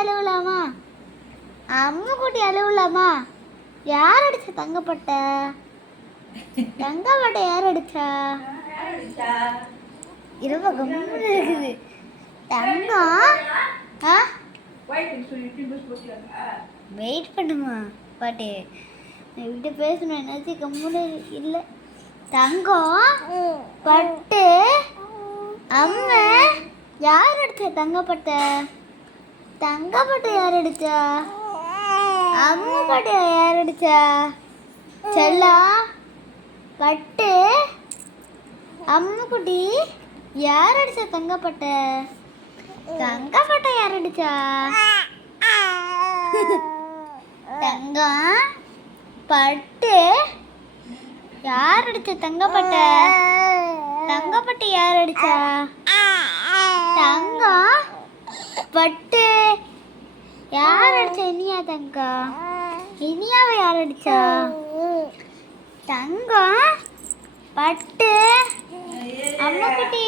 அழுவலாமா? அம்முக்குட்டி அழுவலாமா? யார் அடிச்ச தங்கப்பட்ட? தங்கப்பட்ட யார் அடிச்சா? இருப கம்முன்னு இருக்குது தங்கம். வெயிட் பண்ணுமா பாட்டு என்கிட்ட பேசணும் என்னாச்சு கம்முன்னு இல்லை. தங்கம் பட்டு அம்மா யார் அடிச்சா? தங்கப்பட்ட தங்கப்பட்ட யார் அடிச்சா? அம்மா பட்ட யார் அடிச்சா? செல்லா பட்டு அம்முக்குட்டி யார் அடிச்சா? தங்கப்பட்ட தங்கப்பட்ட யார் அடிச்சா? தங்கம் பட்டு யார் அடிச்சா? தங்கப்பட்ட தங்கப்பட்டு யார் அடிச்சா? தங்கம் பட்டு யார் அடிச்சா? இனியா தங்கம் இனியாவை யார் அடிச்சா? தங்கம் பட்டு அம்முக்குட்டி